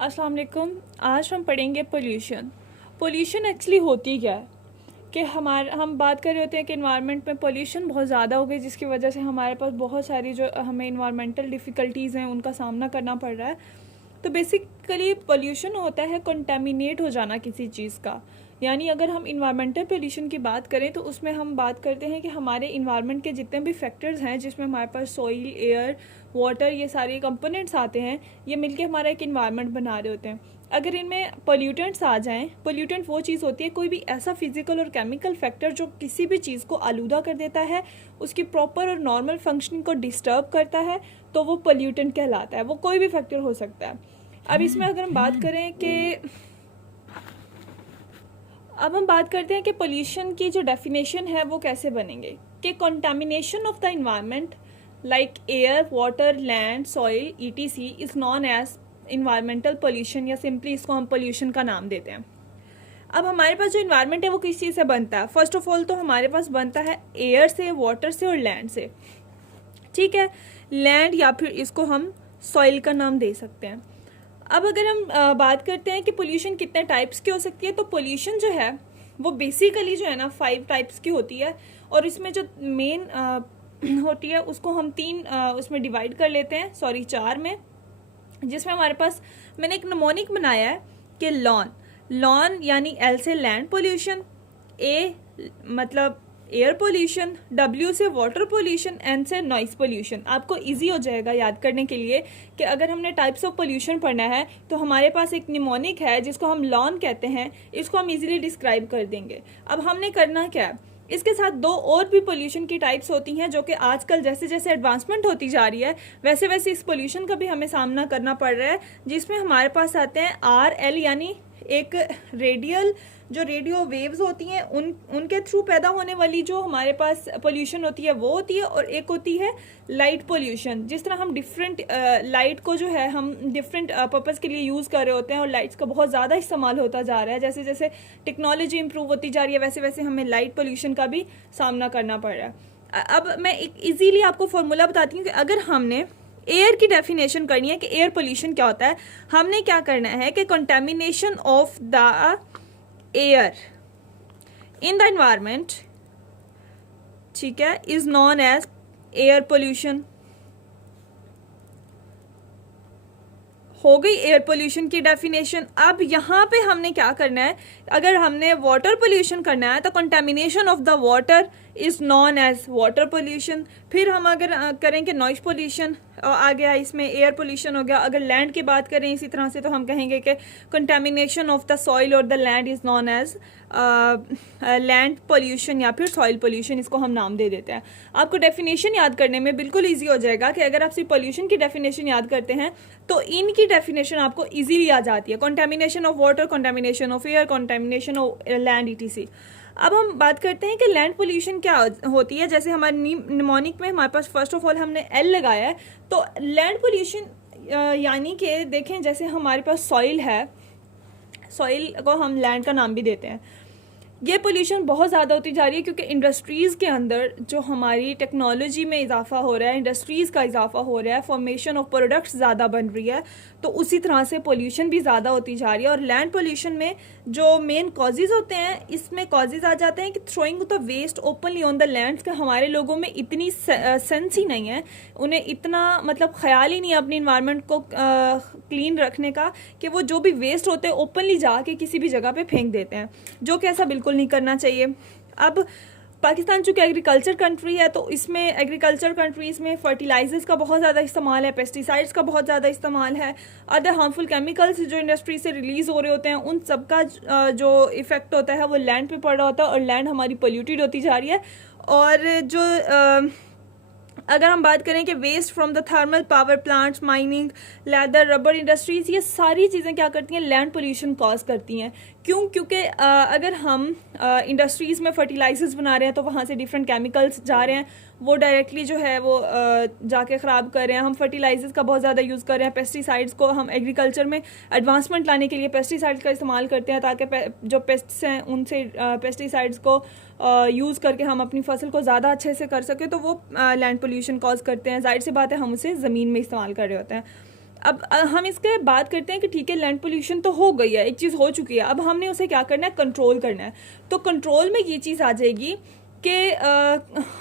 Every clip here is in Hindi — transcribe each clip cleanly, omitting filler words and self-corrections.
अस्सलाम वालेकुम। आज हम पढ़ेंगे पोल्यूशन। पोल्यूशन एक्चुअली होती क्या है कि हम बात कर रहे होते हैं कि इन्वायरमेंट में पोल्यूशन बहुत ज़्यादा हो गई, जिसकी वजह से हमारे पास बहुत सारी जो हमें इन्वायरमेंटल डिफ़िकल्टीज़ हैं उनका सामना करना पड़ रहा है। तो बेसिकली पोल्यूशन होता है कंटेमिनेट हो जाना किसी चीज़ का। यानी अगर हम इन्वायरमेंटल पोल्यूशन की बात करें तो उसमें हम बात करते हैं कि हमारे इन्वायरमेंट के जितने भी फैक्टर्स हैं, जिसमें हमारे पास सॉइल, एयर, वाटर, ये सारे कंपोनेंट्स आते हैं, ये मिलके हमारा एक इन्वायरमेंट बना रहे होते हैं। अगर इनमें पोल्यूटेंट्स आ जाएं, पोल्यूटेंट वो चीज़ होती है कोई भी ऐसा फिजिकल और केमिकल फैक्टर जो किसी भी चीज़ को आलूदा कर देता है, उसकी प्रॉपर और नॉर्मल फंक्शनिंग को डिस्टर्ब करता है, तो वो पोल्यूटेंट कहलाता है। वो कोई भी फैक्टर हो सकता है। अब इसमें अगर हम बात करें कि अब हम बात करते हैं कि पोल्यूशन की जो डेफिनेशन है वो कैसे बनेंगे, कि contamination of the environment like air, water, land, soil etc is known as environmental pollution, या सिंपली इसको हम पोल्यूशन का नाम देते हैं। अब हमारे पास जो इन्वायरमेंट है वो किस चीज़ से बनता है? फर्स्ट ऑफ ऑल तो हमारे पास बनता है एयर से, वाटर से और लैंड से। ठीक है, लैंड या फिर इसको हम सॉइल का नाम दे सकते हैं। अब अगर हम बात करते हैं कि पोल्यूशन कितने टाइप्स की हो सकती है, तो पोल्यूशन जो है वो बेसिकली जो है ना 5 टाइप्स की होती है, और इसमें जो मेन होती है उसको हम 3 उसमें डिवाइड कर लेते हैं, 4 में, जिसमें हमारे पास मैंने एक निमोनिक बनाया है कि लॉन यानी एल से लैंड पोल्यूशन, ए मतलब एयर पोल्यूशन, डब्ल्यू से वाटर पोल्यूशन, एन से नॉइस पोल्यूशन। आपको इजी हो जाएगा याद करने के लिए कि अगर हमने टाइप्स ऑफ पोल्यूशन पढ़ना है तो हमारे पास एक निमोनिक है जिसको हम लॉन कहते हैं, इसको हम इजीली डिस्क्राइब कर देंगे। अब हमने करना क्या है, इसके साथ 2 और भी पोल्यूशन की टाइप्स होती हैं जो कि आजकल जैसे जैसे एडवांसमेंट होती जा रही है वैसे वैसे इस पोल्यूशन का भी हमें सामना करना पड़ रहा है, जिसमें हमारे पास आते हैं आर एल, यानी एक रेडियल जो रेडियो वेव्स होती हैं उनके थ्रू पैदा होने वाली जो हमारे पास पोल्यूशन होती है वो होती है, और एक होती है लाइट पोल्यूशन। जिस तरह हम डिफरेंट लाइट को जो है हम डिफरेंट पर्पज़ के लिए यूज़ कर रहे होते हैं और लाइट्स का बहुत ज़्यादा इस्तेमाल होता जा रहा है, जैसे जैसे टेक्नोलॉजी इंप्रूव होती जा रही है वैसे वैसे हमें लाइट पोल्यूशन का भी सामना करना पड़ रहा है। अब मैं एक ईजीली आपको फॉर्मूला बताती हूँ कि अगर हमने एयर की डेफिनेशन करनी है कि एयर पोल्यूशन क्या होता है, हमने क्या करना है कि contamination of the air in the environment, ठीक है, is known as air pollution. हो गई एयर पोल्यूशन की डेफिनेशन। अब यहाँ पे हमने क्या करना है, अगर हमने वाटर पोल्यूशन करना है तो contamination of the water is known as water pollution. फिर हम अगर करें कि नॉइज पोल्यूशन आ गया, इसमें एयर पोल्यूशन हो गया। अगर लैंड की बात करें इसी तरह से तो हम कहेंगे कि कंटेमिनेशन ऑफ द सॉइल और the land is known as land pollution या फिर सॉइल पोल्यूशन, इसको हम नाम दे देते हैं। आपको डेफिनेशन याद करने में बिल्कुल ईजी हो जाएगा कि अगर आप सिर्फ पोल्यूशन की डेफिनेशन याद करते हैं तो इनकी डेफिनेशन आपको इजीली आ जाती है, contamination of water, contamination of air, contamination of land etc. अब हम बात करते हैं कि लैंड पोल्यूशन क्या होती है। जैसे हमारे निमोनिक में हमारे पास फर्स्ट ऑफ ऑल हमने एल लगाया है, तो लैंड पोल्यूशन यानी कि देखें जैसे हमारे पास सॉइल है, सॉइल को हम लैंड का नाम भी देते हैं। ये पोल्यूशन बहुत ज़्यादा होती जा रही है क्योंकि इंडस्ट्रीज़ के अंदर जो हमारी टेक्नोलॉजी में इजाफा हो रहा है, इंडस्ट्रीज़ का इजाफा हो रहा है, फॉर्मेशन ऑफ प्रोडक्ट्स ज़्यादा बन रही है, तो उसी तरह से पोल्यूशन भी ज़्यादा होती जा रही है। और लैंड पोल्यूशन में जो मेन कॉजेज़ होते हैं, इसमें कॉजेज़ आ जाते हैं कि throwing the waste openly on the lands, का हमारे लोगों में इतनी सेंस ही नहीं है, उन्हें इतना मतलब ख्याल ही नहीं है अपनी इन्वायरमेंट को क्लीन रखने का, कि वो जो भी वेस्ट होते हैं ओपनली जाके किसी भी जगह पे फेंक देते हैं, जो कि ऐसा बिल्कुल नहीं करना चाहिए। अब पाकिस्तान चूँकि एग्रीकल्चर कंट्री है तो इसमें एग्रीकल्चर कंट्रीज़ में फर्टिलाइजर्स का बहुत ज़्यादा इस्तेमाल है, पेस्टिसाइड्स का बहुत ज़्यादा इस्तेमाल है, अदर हार्मफुल केमिकल्स जो इंडस्ट्री से रिलीज़ हो रहे होते हैं, उन सब का जो इफ़ेक्ट होता है वो लैंड पे पड़ रहा होता है, और लैंड हमारी पोल्यूटेड होती जा रही है। और जो अगर हम बात करें कि waste from the thermal power plants, mining, leather, rubber industries, ये सारी चीज़ें क्या करती हैं, लैंड पोल्यूशन कॉज करती हैं। क्यों? क्योंकि अगर हम इंडस्ट्रीज़ में फर्टिलाइजर्स बना रहे हैं तो वहाँ से डिफरेंट केमिकल्स जा रहे हैं, वो डायरेक्टली जो है वो जाके ख़राब कर रहे हैं। हम फर्टिलाइजर्स का बहुत ज़्यादा यूज़ कर रहे हैं, पेस्टिसाइड्स को हम एग्रीकल्चर में एडवांसमेंट लाने के लिए पेस्टिसाइड्स का इस्तेमाल करते हैं ताकि जो पेस्ट्स हैं उनसे पेस्टिसाइड्स को यूज़ करके हम अपनी फसल को ज़्यादा अच्छे से कर सकें, तो वो लैंड पोल्यूशन कॉज करते हैं। जाहिर सी बात है हम उसे ज़मीन में इस्तेमाल कर रहे होते हैं। अब हम इसके बात करते हैं कि ठीक है लैंड पोल्यूशन तो हो गई है, एक चीज़ हो चुकी है, अब हमने उसे क्या करना है, कंट्रोल करना है। तो कंट्रोल में ये चीज़ आ जाएगी कि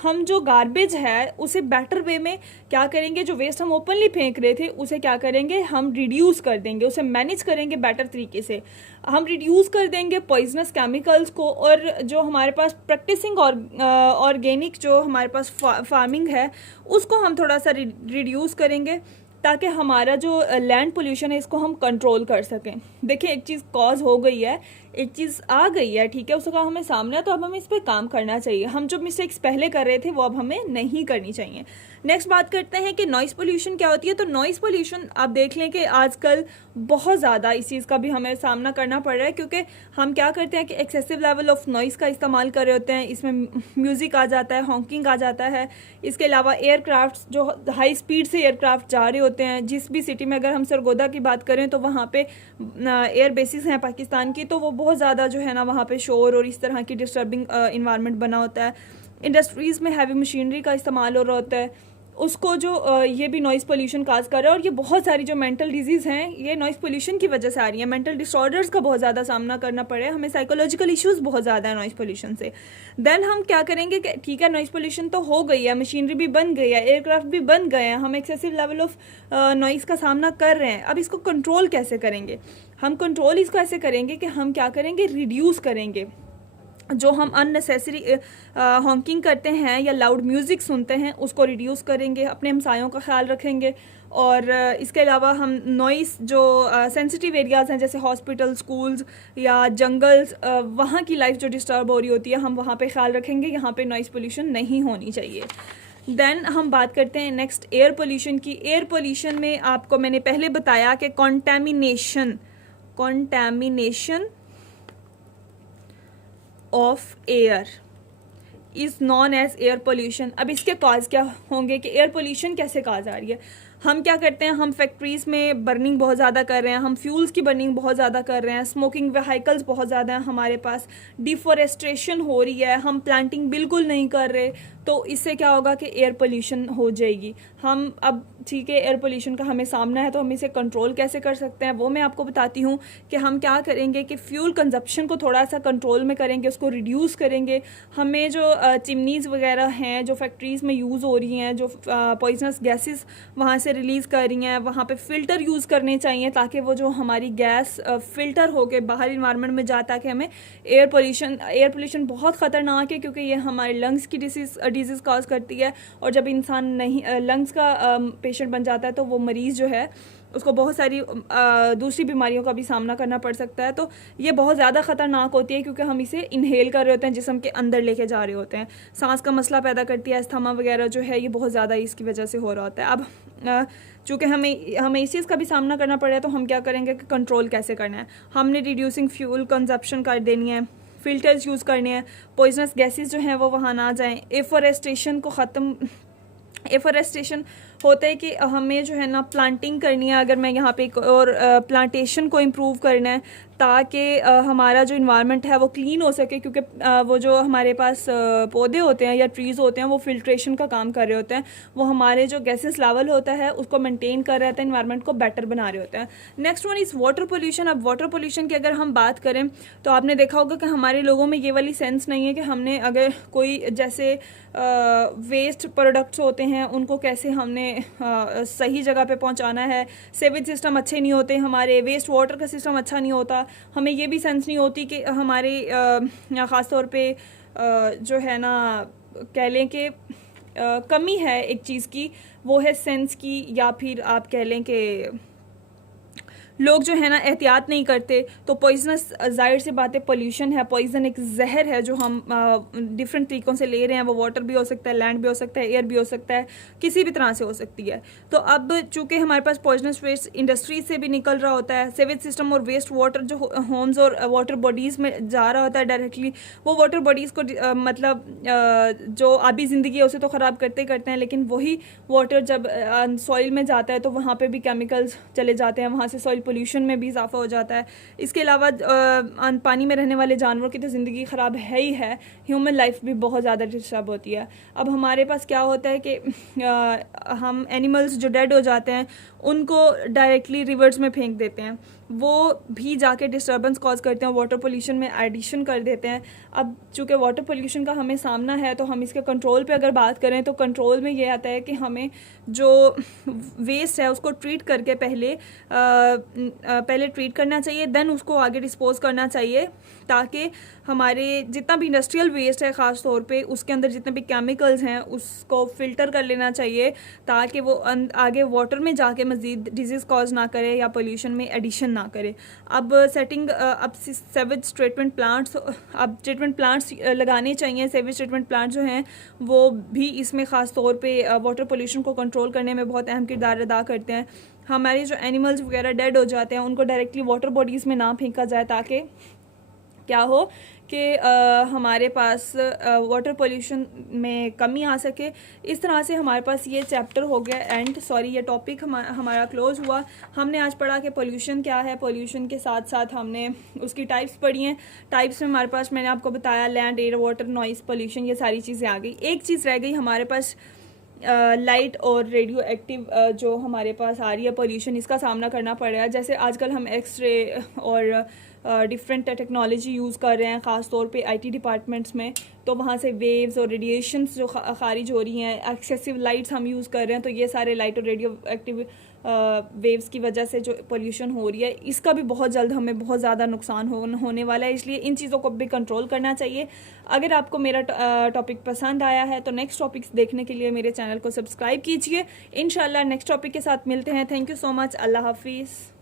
हम जो गार्बेज है उसे बेटर वे में क्या करेंगे, जो वेस्ट हम ओपनली फेंक रहे थे उसे क्या करेंगे, हम रिड्यूस कर देंगे, उसे मैनेज करेंगे बेटर तरीके से। हम रिड्यूस कर देंगे पॉइजनस केमिकल्स को, और जो हमारे पास प्रैक्टिसिंग ऑर्गेनिक जो हमारे पास फार्मिंग है उसको हम थोड़ा सा रिड्यूस करेंगे, ताकि हमारा जो लैंड पोल्यूशन है इसको हम कंट्रोल कर सकें। देखिए एक चीज़ कॉज हो गई है, एक चीज़ आ गई है, ठीक है, उसका हमें सामना, तो अब हमें इस पर काम करना चाहिए। हम जो मिस्टेक्स पहले कर रहे थे वो अब हमें नहीं करनी चाहिए। नेक्स्ट बात करते हैं कि नॉइज़ पोल्यूशन क्या होती है। तो नॉइज़ पोल्यूशन आप देख लें कि आजकल बहुत ज़्यादा इस चीज़ का भी हमें सामना करना पड़ रहा है, क्योंकि हम क्या करते हैं कि एक्सेसिव लेवल ऑफ नॉइज़ का इस्तेमाल कर रहे होते हैं। इसमें म्यूज़िक आ जाता है, हॉकिंग आ जाता है, इसके अलावा एयरक्राफ्ट जो हाई स्पीड से एयरक्राफ्ट जा रहे होते हैं। जिस भी सिटी में, अगर हम सरगोदा की बात करें तो वहाँ पे एयर बेसिस हैं पाकिस्तान की, तो वो बहुत ज़्यादा जो है ना वहाँ पे शोर और इस तरह की डिस्टर्बिंग इन्वायरमेंट बना होता है। इंडस्ट्रीज़ में हैवी मशीनरी का इस्तेमाल हो रहा होता है, उसको जो ये भी नॉइज़ पोल्यूशन काज कर रहा है। और ये बहुत सारी जो मेंटल डिजीज़ हैं ये नॉइज़ पोल्यूशन की वजह से आ रही है। मेंटल डिसऑर्डर्स का बहुत ज़्यादा सामना करना पड़ रहा है हमें, साइकोलॉजिकल इश्यूज़ बहुत ज़्यादा है नॉइज़ पोल्यूशन से। देन हम क्या करेंगे कि ठीक है नॉइज़ पोल्यूशन तो हो गई है, मशीनरी भी बन गई है, एयरक्राफ्ट भी बन गए हैं, हम एक्सेसिव लेवल ऑफ नॉइज़ का सामना कर रहे हैं। अब इसको कंट्रोल कैसे करेंगे? हम कंट्रोल इसको ऐसे करेंगे कि हम क्या करेंगे, रिड्यूस करेंगे। जो हम अननेसेसरी हॉकिंग करते हैं या लाउड म्यूज़िक सुनते हैं उसको रिड्यूस करेंगे, अपने हमसायों का ख्याल रखेंगे। और इसके अलावा हम नॉइस जो सेंसिटिव एरियाज़ हैं जैसे हॉस्पिटल, स्कूल्स या जंगल्स, वहाँ की लाइफ जो डिस्टर्ब हो रही होती है हम वहाँ पे ख्याल रखेंगे, यहाँ पे नॉइस पोल्यूशन नहीं होनी चाहिए। देन हम बात करते हैं नेक्स्ट एयर पोल्यूशन की। एयर पोल्यूशन में आपको मैंने पहले बताया कि contamination of air is known as air pollution. अब इसके कॉज क्या होंगे कि एयर पोल्यूशन कैसे कॉज आ रही है? हम क्या करते हैं, हम फैक्ट्रीज़ में बर्निंग बहुत ज़्यादा कर रहे हैं, हम फ्यूल्स की बर्निंग बहुत ज़्यादा कर रहे हैं, स्मोकिंग व्हीकल्स बहुत ज़्यादा हैं हमारे पास, डिफॉरेस्ट्रेशन हो रही है, हम प्लांटिंग बिल्कुल नहीं कर रहे, तो इससे क्या होगा कि एयर पोल्यूशन हो जाएगी। हम अब ठीक है एयर पोल्यूशन का हमें सामना है, तो हम इसे कंट्रोल कैसे कर सकते हैं वो मैं आपको बताती हूँ कि हम क्या करेंगे कि फ्यूल कंजप्शन को थोड़ा सा कंट्रोल में करेंगे, उसको रिड्यूस करेंगे। हमें जो चिमनीज़ वगैरह हैं जो फैक्ट्रीज़ में यूज़ हो रही हैं, जो पॉइजनस गैसेस वहाँ से रिलीज़ कर रही हैं, वहाँ पे फ़िल्टर यूज़ करने चाहिए ताकि वो जो हमारी गैस फ़िल्टर होकर बाहर इन्वायरमेंट में जाए, ताकि हमें एयर पोल्यूशन बहुत ख़तरनाक है, क्योंकि ये हमारे लंग्स की डिजीज़ कॉज करती है। और जब इंसान नहीं लंग्स का पेशेंट बन जाता है तो वो मरीज़ जो है उसको बहुत सारी दूसरी बीमारियों का भी सामना करना पड़ सकता है। तो ये बहुत ज़्यादा ख़तरनाक होती है, क्योंकि हम इसे इनहेल कर रहे होते हैं, जिस्म के अंदर लेके जा रहे होते हैं, सांस का मसला पैदा करती है, अस्थमा वगैरह जो है ये बहुत ज़्यादा इसकी वजह से हो रहा होता है। अब चूँकि हमें इस चीज़ का भी सामना करना पड़ रहा है, तो हम क्या करेंगे कि कंट्रोल कैसे करना है। हमने रिड्यूसिंग फ्यूल कंजप्शन कर देनी है, फ़िल्टर्स यूज़ करने हैं, पॉइजनस गैसेस जो हैं वो वहाँ ना जाएं, एफॉरेस्टेशन को ख़त्म। एफॉरेस्टेशन होता है कि हमें जो है ना प्लांटिंग करनी है, अगर मैं यहाँ पे एक और प्लांटेशन को इम्प्रूव करना है ताकि हमारा जो इन्वायरमेंट है वो क्लीन हो सके, क्योंकि वो जो हमारे पास पौधे होते हैं या ट्रीज़ होते हैं वो फिल्ट्रेशन का काम कर रहे होते हैं, वो हमारे जो गैसेस लेवल होता है उसको मेंटेन कर रहे होते हैं, इन्वायरमेंट को बेटर बना रहे होते हैं। Next one is water pollution. अब वाटर पोल्यूशन की अगर हम बात करें तो आपने देखा होगा कि हमारे लोगों में ये वाली सेंस नहीं है कि हमने अगर कोई जैसे वेस्ट प्रोडक्ट्स होते हैं उनको कैसे हमने सही जगह पे पहुंचाना है। सेवेज सिस्टम अच्छे नहीं होते हमारे, वेस्ट वाटर का सिस्टम अच्छा नहीं होता, हमें ये भी सेंस नहीं होती कि हमारे ख़ास तौर पे जो है ना कह लें कि कमी है एक चीज़ की, वो है सेंस की, या फिर आप कह लें कि लोग जो है ना एहतियात नहीं करते। तो पॉइजनस ज़ाहिर से बात है पोल्यूशन है, पॉइजन एक जहर है जो हम डिफरेंट तरीक़ों से ले रहे हैं। वो वाटर भी हो सकता है, लैंड भी हो सकता है, एयर भी हो सकता है, किसी भी तरह से हो सकती है। तो अब चूँकि हमारे पास पॉइजनस वेस्ट इंडस्ट्री से भी निकल रहा होता है, सेवेज सिस्टम और वेस्ट वाटर जो होम्स और वाटर बॉडीज़ में जा रहा होता है डायरेक्टली, वो वाटर बॉडीज़ को मतलब जो आबी ज़िंदगी है उसे तो ख़राब करते ही करते हैं, लेकिन वही वाटर जब सॉइल में जाता है तो वहाँ पर भी केमिकल्स चले जाते हैं, वहाँ से सॉइल पोल्यूशन में भी इजाफा हो जाता है। इसके अलावा पानी में रहने वाले जानवरों की तो ज़िंदगी ख़राब है ही है, ह्यूमन लाइफ भी बहुत ज़्यादा डिस्टर्ब होती है। अब हमारे पास क्या होता है कि हम एनिमल्स जो डेड हो जाते हैं उनको डायरेक्टली रिवर्स में फेंक देते हैं, वो भी जाके डिस्टर्बेंस कॉज करते हैं, वाटर पोल्यूशन में एडिशन कर देते हैं। अब चूँकि वाटर पोल्यूशन का हमें सामना है तो हम इसके कंट्रोल पे अगर बात करें तो कंट्रोल में ये आता है कि हमें जो वेस्ट है उसको ट्रीट करके पहले ट्रीट करना चाहिए, देन उसको आगे डिस्पोज करना चाहिए, ताकि हमारे जितना भी इंडस्ट्रियल वेस्ट है ख़ास तौर पे उसके अंदर जितने भी केमिकल्स हैं उसको फ़िल्टर कर लेना चाहिए, ताकि वो आगे वाटर में जाके मज़ीद डिजीज़ कॉज ना करे या पोल्यूशन में एडिशन ना करे। अब सेवेज ट्रीटमेंट प्लांट्स लगाने चाहिए। सेवेज ट्रीटमेंट प्लांट जो हैं वो भी इसमें ख़ास तौर पे वाटर पोल्यूशन को कंट्रोल करने में बहुत अहम किरदार अदा करते हैं। हमारे जो एनिमल्स वगैरह डेड हो जाते हैं उनको डायरेक्टली वाटर बॉडीज़ में ना फेंका जाए, ताकि क्या हो कि हमारे पास वाटर पोल्यूशन में कमी आ सके। इस तरह से हमारे पास ये चैप्टर हो गया एंड ये टॉपिक हमारा क्लोज हुआ। हमने आज पढ़ा कि पोल्यूशन क्या है, पोल्यूशन के साथ साथ हमने उसकी टाइप्स पढ़ी हैं। टाइप्स में हमारे पास मैंने आपको बताया land, air, water, noise, pollution, ये सारी चीज़ें आ गई। एक चीज़ रह गई हमारे पास लाइट और रेडियो एक्टिव जो हमारे पास आ रही है पोल्यूशन, इसका सामना करना पड़ रहा है। जैसे आजकल हम एक्सरे और डिफरेंट टेक्नोलॉजी यूज़ कर रहे हैं ख़ास तौर पे आईटी डिपार्टमेंट्स में, तो वहाँ से वेव्स और रेडिएशंस जो खारिज हो रही हैं, एक्सेसिव लाइट्स हम यूज़ कर रहे हैं, तो ये सारे लाइट और रेडियो एक्टिव वेव्स की वजह से जो पोल्यूशन हो रही है इसका भी बहुत जल्द हमें बहुत ज़्यादा नुकसान होने वाला है। इसलिए इन चीज़ों को भी कंट्रोल करना चाहिए। अगर आपको मेरा टॉपिक पसंद आया है तो नेक्स्ट टॉपिक्स देखने के लिए मेरे चैनल को सब्सक्राइब कीजिए। इंशाल्लाह नेक्स्ट टॉपिक के साथ मिलते हैं। Thank you so much. अल्लाह हाफिज़।